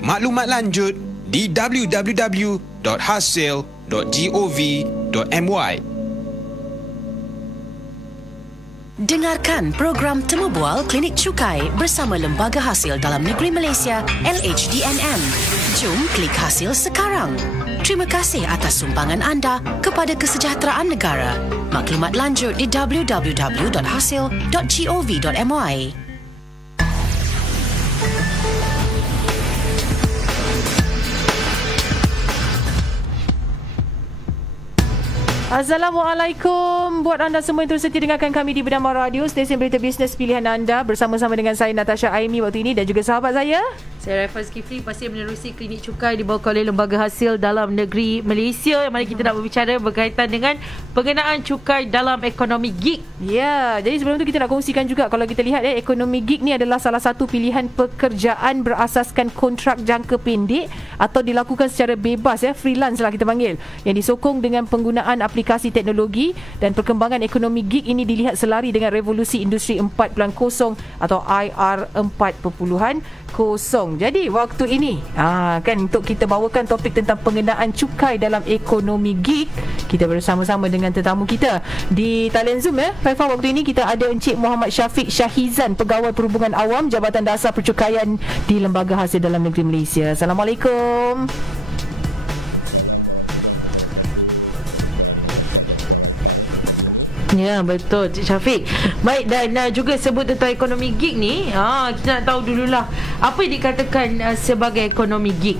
Maklumat lanjut di www.hasil.gov.my. Dengarkan program Temu Bual Klinik Cukai bersama Lembaga Hasil Dalam Negeri Malaysia LHDNM. Jom klik hasil sekarang. Terima kasih atas sumbangan anda kepada kesejahteraan negara. Maklumat lanjut di www.hasil.gov.my. Assalamualaikum buat anda semua yang terus setia dengarkan kami di Bernama Radio, stesen berita bisnes pilihan anda, bersama-sama dengan saya Natasha Aimi waktu ini dan juga sahabat saya Raifah Zulkifli, masih menerusi Klinik Cukai dibawa oleh Lembaga Hasil Dalam Negeri Malaysia. Mari kita nak berbicara berkaitan dengan pengenaan cukai dalam ekonomi gig. Ya, jadi sebelum tu kita nak kongsikan juga, kalau kita lihat ekonomi gig ni adalah salah satu pilihan pekerjaan berasaskan kontrak jangka pendek atau dilakukan secara bebas, freelance lah kita panggil, yang disokong dengan penggunaan aplikasi teknologi, dan perkembangan ekonomi gig ini dilihat selari dengan revolusi industri 4.0 atau IR 4.0. Jadi waktu ini kan untuk kita bawakan topik tentang pengenaan cukai dalam ekonomi gig, kita bersama-sama dengan tetamu kita di talian Zoom Raifah. Waktu ini kita ada Encik Muhammad Syafiq Syahizan, Pegawai Perhubungan Awam Jabatan Dasar Percukaian di Lembaga Hasil Dalam Negeri Malaysia. Assalamualaikum. Ya, betul Cik Syafiq. Baik, dan juga sebut tentang ekonomi gig ni, kita nak tahu dululah apa yang dikatakan sebagai ekonomi gig.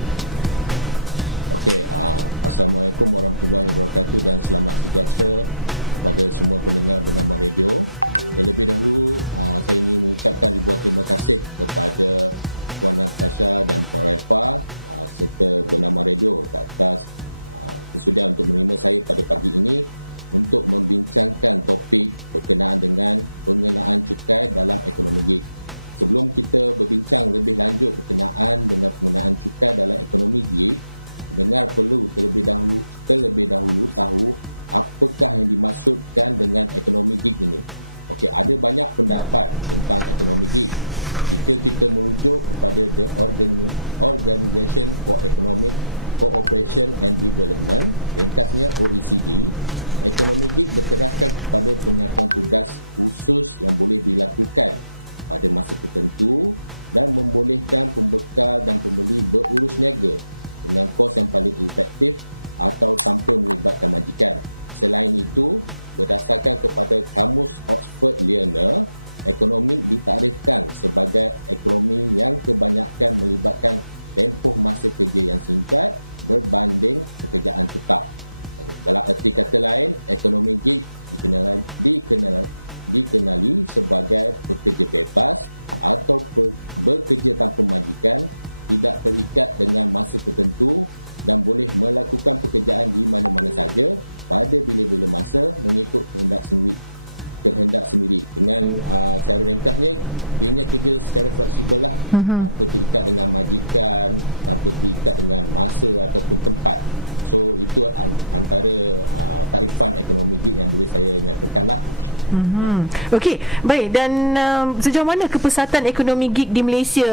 Okey, baik. Dan sejauh mana kepesatan ekonomi gig di Malaysia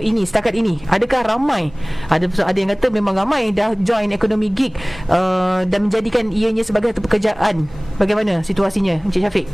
ini setakat ini? Adakah ramai? Ada yang kata memang ramai dah join ekonomi gig dan menjadikan ianya sebagai satu pekerjaan. Bagaimana situasinya, Encik Syafiq?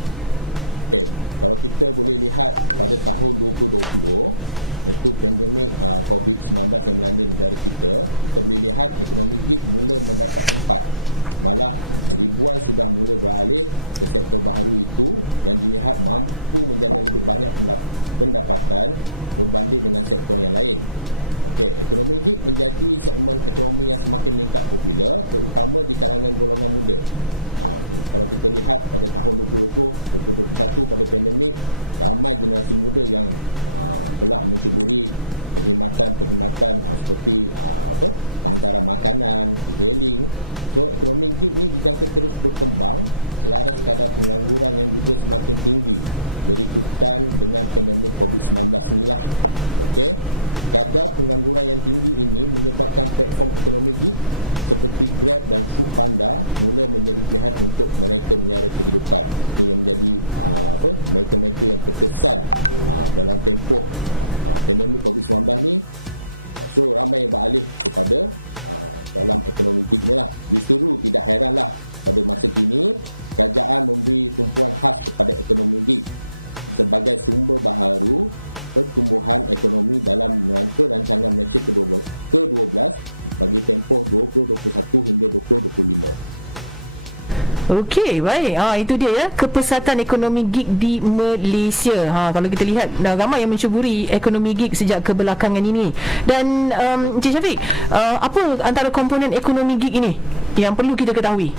Okey, baik. Itu dia ya, kepesatan ekonomi gig di Malaysia. Kalau kita lihat, ramai yang mencuburi ekonomi gig sejak kebelakangan ini. Dan Encik Syafiq, apa antara komponen ekonomi gig ini yang perlu kita ketahui?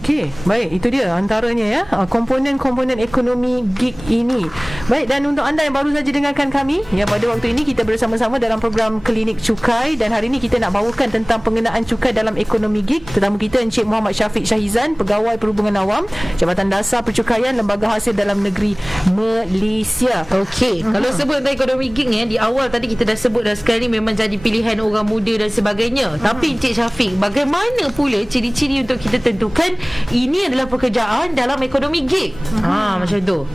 Okey, baik, itu dia antaranya ya, komponen-komponen ekonomi gig ini. Baik, dan untuk anda yang baru saja dengarkan kami, ya, pada waktu ini kita bersama-sama dalam program Klinik Cukai, dan hari ini kita nak bawakan tentang pengenaan cukai dalam ekonomi gig. Tetamu kita Encik Muhammad Syafiq Syahizan, Pegawai Perhubungan Awam, Jabatan Dasar Percukaian, Lembaga Hasil Dalam Negeri Malaysia. Okey, kalau sebut tentang ekonomi gig ni, di awal tadi kita dah sebut dah, sekarang ni memang jadi pilihan orang muda dan sebagainya. Tapi Encik Syafiq, bagaimana pula ciri-ciri untuk kita tentukan ini adalah pekerjaan dalam ekonomi gig? Macam tu.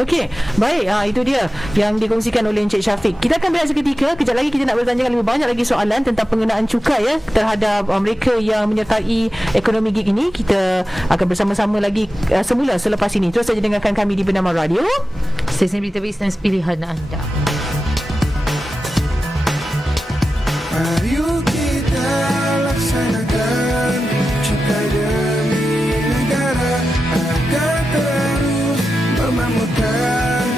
Okey, baik, itu dia yang dikongsikan oleh Encik Syafiq. Kita akan berehat seketika. Kejap lagi kita nak bertanyakan lebih banyak lagi soalan tentang pengenaan cukai ya terhadap mereka yang menyertai ekonomi gig ini. Kita akan bersama-sama lagi semula selepas ini. Terus saja dengarkan kami di Bernama Radio, stesen berita bisnes pilihan anda. Mari kita laksanakan cukai demi negara agar terus memakmurkan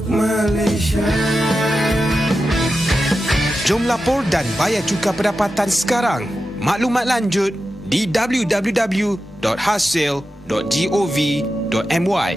untuk Malaysia. Jom lapor dan bayar cukai pendapatan sekarang. Maklumat lanjut di www.hasil.gov.my.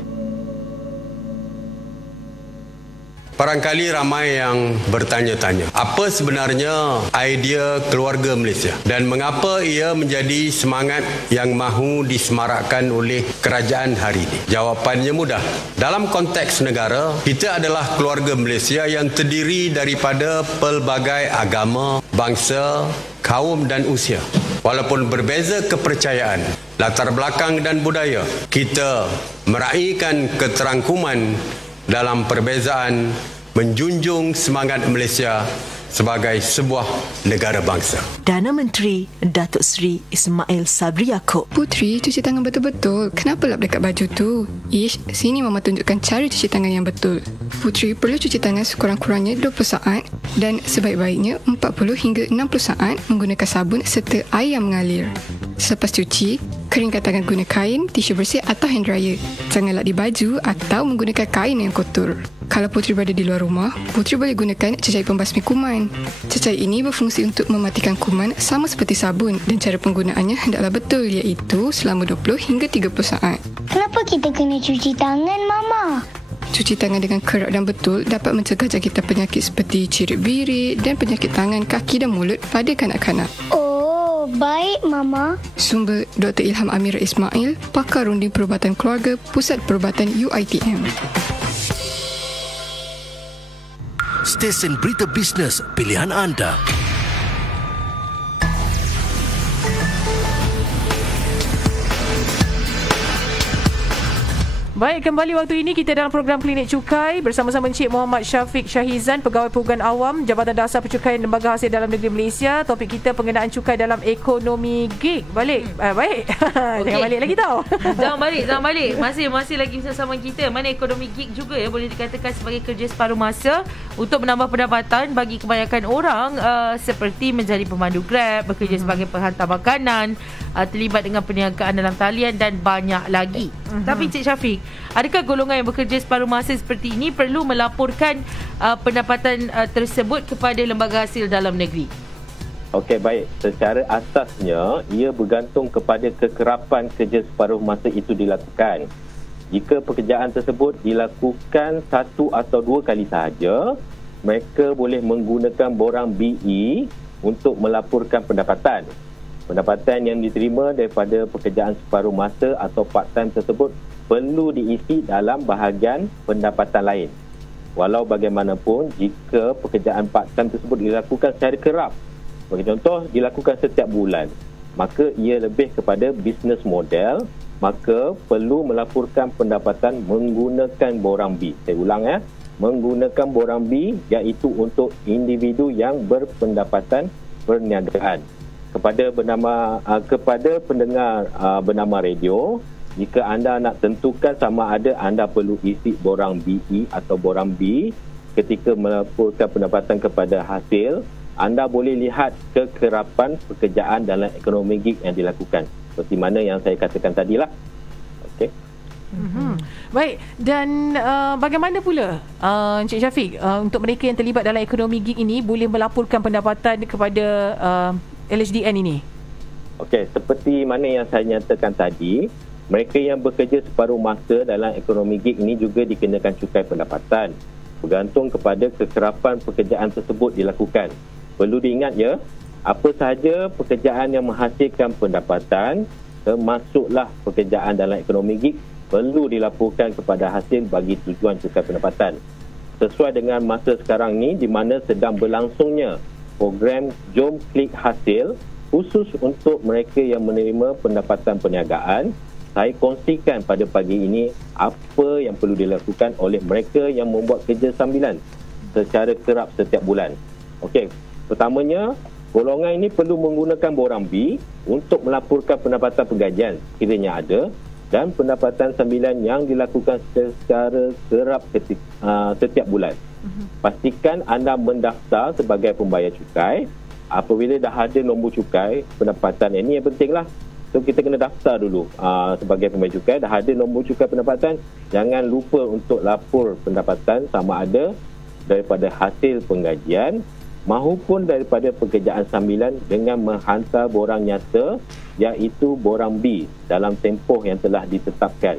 Barangkali ramai yang bertanya-tanya, apa sebenarnya idea keluarga Malaysia dan mengapa ia menjadi semangat yang mahu disemarakkan oleh kerajaan hari ini? Jawapannya mudah. Dalam konteks negara, kita adalah keluarga Malaysia yang terdiri daripada pelbagai agama, bangsa, kaum dan usia. Walaupun berbeza kepercayaan, latar belakang dan budaya, kita meraihkan keterangkuman dalam perbezaan, menjunjung semangat Malaysia sebagai sebuah negara bangsa. Perdana Menteri Datuk Seri Ismail Sabri Yaakob. Putri, cuci tangan betul-betul. Kenapa lap dekat baju tu? Ish, sini Mama tunjukkan cara cuci tangan yang betul. Putri perlu cuci tangan sekurang-kurangnya 20 saat dan sebaik-baiknya 40 hingga 60 saat menggunakan sabun serta air yang mengalir. Selepas cuci, keringkan tangan guna kain, tisu bersih atau hand dryer. Jangan lap di baju atau menggunakan kain yang kotor. Kalau Putri berada di luar rumah, Putri boleh gunakan cecair pembasmi kuman. Cecair ini berfungsi untuk mematikan kuman sama seperti sabun dan cara penggunaannya hendaklah betul, iaitu selama 20 hingga 30 saat. Kenapa kita kena cuci tangan, Mama? Cuci tangan dengan kerap dan betul dapat mencegah jangkitan penyakit seperti cirit birit dan penyakit tangan, kaki dan mulut pada kanak-kanak. Oh, baik, Mama. Sumber Dr. Ilham Amira Ismail, Pakar Runding Perubatan Keluarga, Pusat Perubatan UiTM. Stesen berita bisnes pilihan anda. Baik, kembali waktu ini kita dalam program Klinik Cukai bersama-sama Encik Muhammad Syafiq Syahizan, Pegawai Perubahan Awam, Jabatan Dasar Pencukaian Lembaga Hasil Dalam Negeri Malaysia. Topik kita pengenaan cukai dalam ekonomi gig. Balik. Baik. Okay. Jangan balik lagi tau. Jangan balik. Masih lagi bersama kita. Mana ekonomi gig juga ya boleh dikatakan sebagai kerja separuh masa untuk menambah pendapatan bagi kebanyakan orang, seperti menjadi pemandu Grab, bekerja sebagai penghantar makanan, terlibat dengan perniagaan dalam talian dan banyak lagi. Tapi Cik Syafiq, adakah golongan yang bekerja separuh masa seperti ini perlu melaporkan pendapatan tersebut kepada Lembaga Hasil Dalam Negeri? Okey, baik. Secara asasnya, ia bergantung kepada kekerapan kerja separuh masa itu dilakukan. Jika pekerjaan tersebut dilakukan 1 atau 2 kali sahaja, mereka boleh menggunakan borang BE untuk melaporkan pendapatan. Pendapatan yang diterima daripada pekerjaan separuh masa atau part-time tersebut perlu diisi dalam bahagian pendapatan lain. Walau bagaimanapun, jika pekerjaan part-time tersebut dilakukan secara kerap, bagi contoh, dilakukan setiap bulan, maka ia lebih kepada business model, maka perlu melaporkan pendapatan menggunakan borang B. Saya ulang menggunakan borang B, iaitu untuk individu yang berpendapatan perniagaan. Kepada pendengar bernama radio, jika anda nak tentukan sama ada anda perlu isi borang BE atau borang B ketika melaporkan pendapatan kepada hasil, anda boleh lihat kekerapan pekerjaan dalam ekonomi gig yang dilakukan. Seperti mana yang saya katakan tadilah. Okey. Baik, dan bagaimana pula Encik Syafiq, untuk mereka yang terlibat dalam ekonomi gig ini boleh melaporkan pendapatan kepada LHDN ini? Okey, seperti mana yang saya nyatakan tadi, mereka yang bekerja separuh masa dalam ekonomi gig ini juga dikenakan cukai pendapatan, bergantung kepada kekerapan pekerjaan tersebut dilakukan. Perlu diingat apa sahaja pekerjaan yang menghasilkan pendapatan, termasuklah pekerjaan dalam ekonomi gig, perlu dilaporkan kepada hasil bagi tujuan cukai pendapatan. Sesuai dengan masa sekarang ni di mana sedang berlangsungnya program Jom Klik Hasil khusus untuk mereka yang menerima pendapatan perniagaan, saya kongsikan pada pagi ini apa yang perlu dilakukan oleh mereka yang membuat kerja sambilan secara kerap setiap bulan. Okey, pertamanya, golongan ini perlu menggunakan borang B untuk melaporkan pendapatan penggajian sekiranya ada dan pendapatan sambilan yang dilakukan secara kerap setiap bulan. Pastikan anda mendaftar sebagai pembayar cukai. Apabila dah ada nombor cukai pendapatan, ini yang pentinglah. So kita kena daftar dulu sebagai pembayar cukai. Dah ada nombor cukai pendapatan, jangan lupa untuk lapor pendapatan sama ada daripada hasil penggajian maupun daripada pekerjaan sambilan dengan menghantar borang nyata iaitu borang B dalam tempoh yang telah ditetapkan.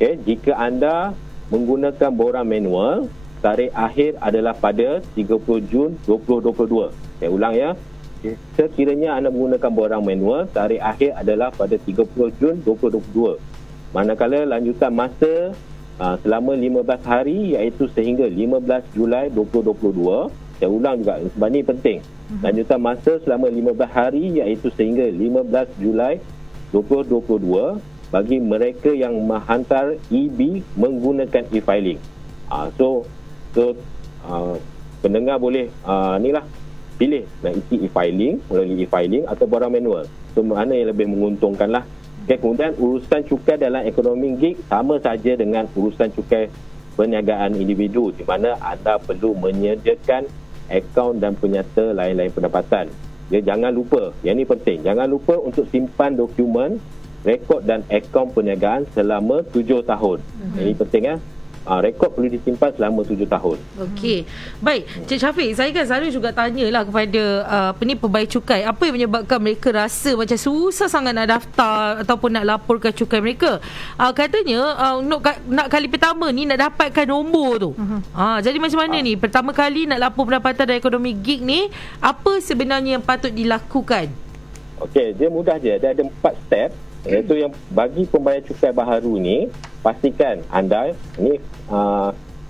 Okay, jika anda menggunakan borang manual, tarikh akhir adalah pada 30 Jun 2022. Saya ulang ya. Sekiranya anda menggunakan borang manual, tarikh akhir adalah pada 30 Jun 2022. Manakala lanjutan masa selama 15 hari iaitu sehingga 15 Julai 2022. Saya ulang juga sebab ni penting. Lanjutan masa selama 15 hari iaitu sehingga 15 Julai 2022 bagi mereka yang menghantar EB menggunakan e-filing. Pendengar boleh pilih nak isi e-filing melalui e-filing atau borang manual. So mana yang lebih menguntungkan lah. Okay, kemudian urusan cukai dalam ekonomi gig sama saja dengan urusan cukai perniagaan individu di mana anda perlu menyediakan akaun dan penyata lain-lain pendapatan. Jangan lupa, yang ini penting, jangan lupa untuk simpan dokumen, rekod dan akaun perniagaan selama 7 tahun. Ini penting ya. Rekod perlu disimpan selama 7 tahun. Okey. Baik, Cik Syafiq, saya kan selalu juga tanyalah kepada pembayar cukai, apa yang menyebabkan mereka rasa macam susah sangat nak daftar ataupun nak laporkan cukai mereka. Katanya nak kali pertama ni nak dapatkan nombor tu. Jadi macam mana ni? Pertama kali nak lapor pendapatan dan ekonomi gig ni, apa sebenarnya yang patut dilakukan? Okey, dia mudah je. Dia ada 4 step. Iaitu yang bagi pembayar cukai baharu ni, pastikan anda ni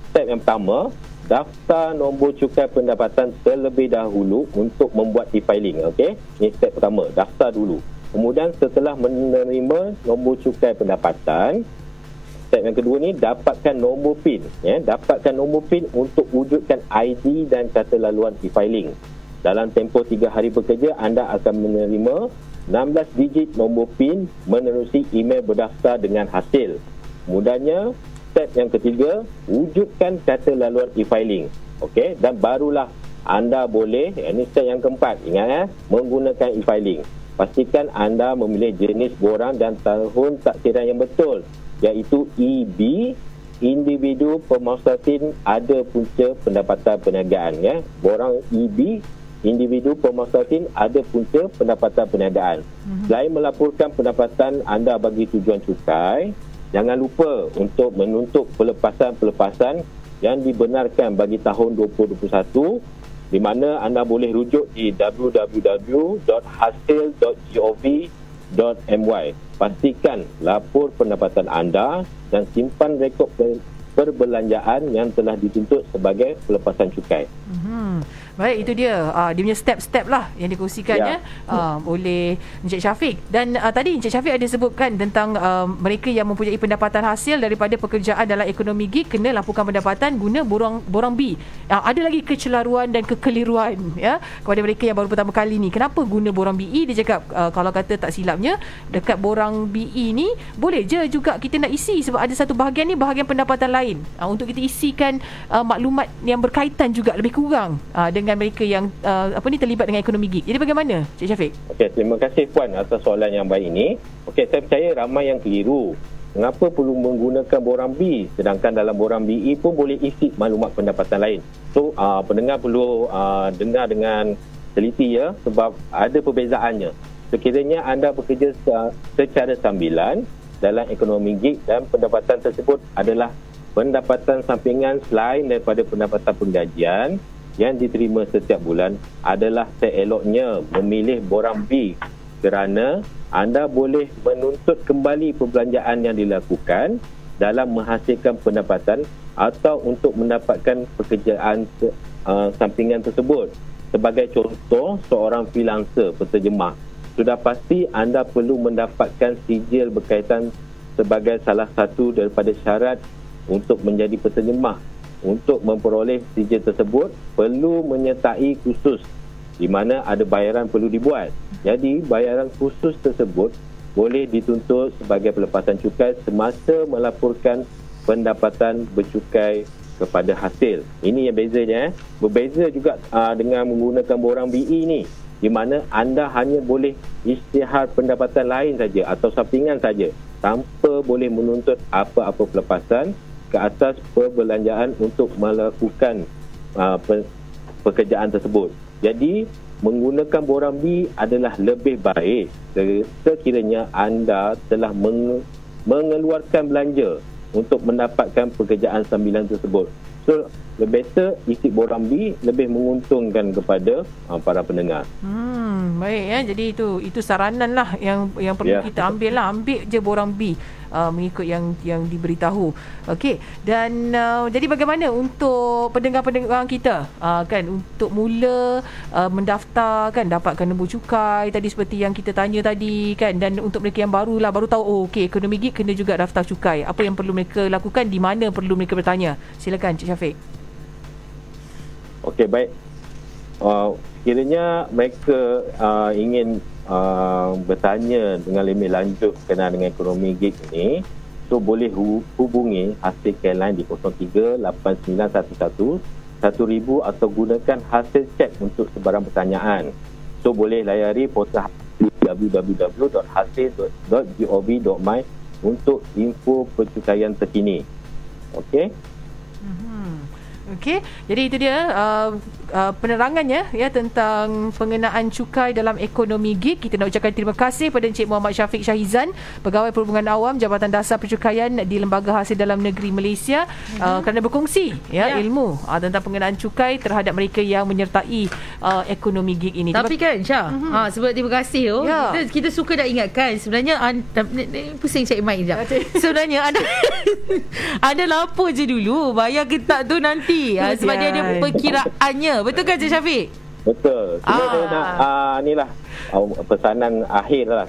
step yang pertama, daftar nombor cukai pendapatan terlebih dahulu untuk membuat e-filing. Okey, ini step pertama, daftar dulu. Kemudian setelah menerima nombor cukai pendapatan, step yang kedua ni, dapatkan nombor PIN. Dapatkan nombor PIN untuk wujudkan ID dan kata laluan e-filing. Dalam tempoh 3 hari bekerja, anda akan menerima 16 digit nombor PIN menerusi email berdaftar dengan hasil. Mudahnya, step yang ketiga, wujudkan kata laluan e-filing. Okey, dan barulah anda boleh, ini step yang keempat, ingat menggunakan e-filing. Pastikan anda memilih jenis borang dan tahun taksiran yang betul, iaitu EB, individu pemuasasin ada punca pendapatan perniagaan. Borang EB, individu pemuasasin ada punca pendapatan perniagaan. Selain melaporkan pendapatan anda bagi tujuan cukai, jangan lupa untuk menuntut pelepasan-pelepasan yang dibenarkan bagi tahun 2021, di mana anda boleh rujuk di www.hasil.gov.my. Pastikan lapor pendapatan anda dan simpan rekod perbelanjaan yang telah dituntut sebagai pelepasan cukai. Baik, itu dia dia punya step-step lah yang dikongsikannya oleh Encik Syafiq. Dan tadi Encik Syafiq ada sebutkan tentang mereka yang mempunyai pendapatan hasil daripada pekerjaan dalam ekonomi gig kena laporkan pendapatan guna borang B. Ada lagi kecelaruan dan kekeliruan kepada mereka yang baru pertama kali ni. Kenapa guna borang BE? Dia cakap kalau kata tak silapnya, dekat borang BE ni boleh je juga kita nak isi, sebab ada satu bahagian ni bahagian pendapatan lain untuk kita isikan maklumat yang berkaitan juga lebih kurang dengan mereka yang terlibat dengan ekonomi gig. Jadi bagaimana, Cik Syafiq? Okey, terima kasih Puan atas soalan yang baik ini. Okey, saya percaya ramai yang keliru. Mengapa perlu menggunakan borang B sedangkan dalam borang BE pun boleh isi maklumat pendapatan lain? So, pendengar perlu dengar dengan teliti ya, sebab ada perbezaannya. Sekiranya anda bekerja secara sambilan dalam ekonomi gig dan pendapatan tersebut adalah pendapatan sampingan selain daripada pendapatan penggajian yang diterima setiap bulan, adalah seeloknya memilih borang B kerana anda boleh menuntut kembali perbelanjaan yang dilakukan dalam menghasilkan pendapatan atau untuk mendapatkan pekerjaan sampingan tersebut. Sebagai contoh, seorang freelancer penterjemah, sudah pasti anda perlu mendapatkan sijil berkaitan sebagai salah satu daripada syarat untuk menjadi penterjemah. Untuk memperoleh sijil tersebut perlu menyertai kursus di mana ada bayaran perlu dibuat. Jadi bayaran kursus tersebut boleh dituntut sebagai pelepasan cukai semasa melaporkan pendapatan bercukai kepada hasil. Ini yang bezanya. Berbeza juga dengan menggunakan borang BE ni, di mana anda hanya boleh isytihar pendapatan lain saja atau sampingan saja tanpa boleh menuntut apa-apa pelepasan ke atas perbelanjaan untuk melakukan pekerjaan tersebut. Jadi menggunakan borang B adalah lebih baik sekiranya anda telah mengeluarkan belanja untuk mendapatkan pekerjaan sambilan tersebut. So, lebih better isi borang B lebih menguntungkan kepada para pendengar. Baik ya. Jadi itu saranan lah yang perlu kita ambil lah. Ambil je borang B mengikut yang diberitahu. Okey. Dan jadi bagaimana untuk pendengar-pendengar kita kan untuk mula mendaftar kan, dapatkan nombor cukai tadi seperti yang kita tanya tadi kan, dan untuk mereka yang baru tahu okey ekonomi gig kena juga daftar cukai. Apa yang perlu mereka lakukan, di mana perlu mereka bertanya? Silakan Cik Syafiq. Okey, baik. Kiranya mereka ingin bertanya dengan lebih lanjut berkenaan dengan ekonomi gig ni, so boleh hubungi Hasil Careline di 038911 1000 atau gunakan hasil cek untuk sebarang pertanyaan. So boleh layari portal www.hasil.gov.my untuk info pencukaian terkini. Okey. Okey, jadi itu dia penerangannya ya tentang pengenaan cukai dalam ekonomi gig. Kita nak ucapkan terima kasih pada Encik Muhammad Syafiq Syahizan, Pegawai Perhubungan Awam Jabatan Dasar Pencukaian di Lembaga Hasil Dalam Negeri Malaysia, kerana berkongsi ilmu tentang pengenaan cukai terhadap mereka yang menyertai ekonomi gig ini. Tapi kan Syah, sebab terima kasih kita suka nak ingatkan sebenarnya pusing cek mic sekejap. Sebenarnya ada lapor je dulu, bayar ke tak tu nanti. Sebab dia ada perkiraannya. Betul kan Cik Syafiq? Betul. Saya nak inilah pesanan akhir lah.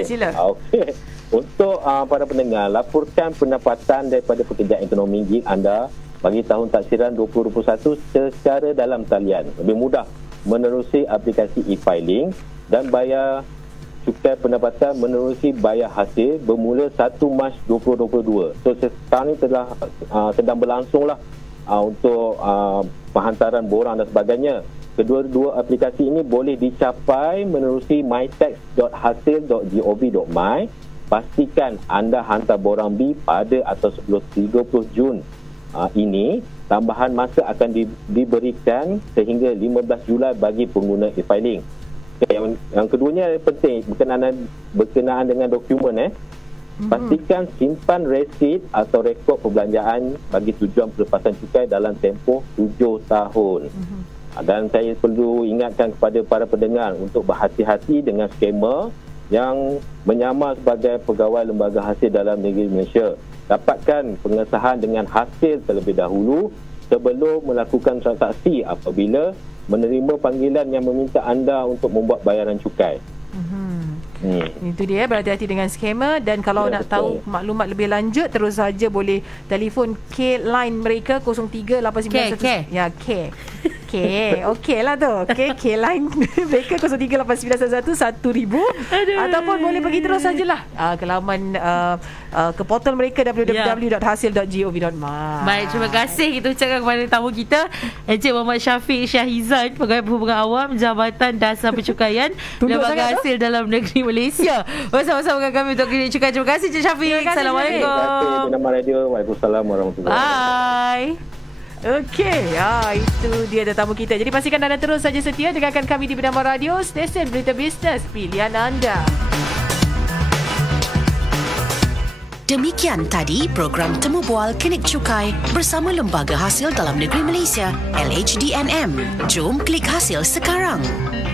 Sila. Okey. Untuk para pendengar, laporkan pendapatan daripada pekerjaan ekonomi gig anda bagi tahun taksiran 2021 secara dalam talian. Lebih mudah menerusi aplikasi e-filing dan bayar cukai pendapatan menerusi bayar hasil bermula 1 Mac 2022. So sekarang ni telah sedang berlangsung lah untuk penghantaran borang dan sebagainya. Kedua-dua aplikasi ini boleh dicapai menerusi mytax.hasil.gov.my. Pastikan anda hantar borang B pada atau sebelum 30 Jun ini. Tambahan masa akan diberikan sehingga 15 Julai bagi pengguna e-filing. Yang keduanya penting berkenaan dengan dokumen. Pastikan simpan resit atau rekod perbelanjaan bagi tujuan pelepasan cukai dalam tempoh 7 tahun. Dan saya perlu ingatkan kepada para pendengar untuk berhati-hati dengan skema yang menyamar sebagai pegawai Lembaga Hasil Dalam Negeri Malaysia. Dapatkan pengesahan dengan hasil terlebih dahulu sebelum melakukan transaksi apabila menerima panggilan yang meminta anda untuk membuat bayaran cukai. Itu dia, berhati-hati dengan skema. Dan kalau nak tahu maklumat lebih lanjut, terus saja boleh telefon K-line mereka 038911. Ya, K. Okey lah tu. K-line mereka 038911 1000. Ataupun boleh pergi terus sajalah ke laman ke portal mereka www.hasil.gov.my. Baik, terima kasih kita ucapkan kepada tamu kita Encik Muhammad Syafiq Syahizan, Pegawai Perhubungan Awam Jabatan Dasar Pencukaian Lembaga Hasil Dalam Negeri Malaysia, bersama-sama dengan kami untuk Klinik Cukai. Terima kasih Cik Syafiq. Assalamualaikum. Terima kasih Bernama Radio. Waalaikumsalam warahmatullahi wabarakatuh. Bye. Okey, itu dia tetamu kita. Jadi pastikan anda terus saja setia dengarkan kami di Bernama Radio, stesen berita bisnes pilihan anda. Demikian tadi program Temu Bual Klinik Cukai bersama Lembaga Hasil Dalam Negeri Malaysia, LHDNM. Jom klik hasil sekarang.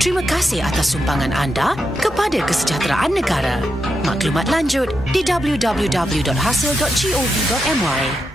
Terima kasih atas sumbangan anda kepada kesejahteraan negara. Maklumat lanjut di www.hasil.gov.my.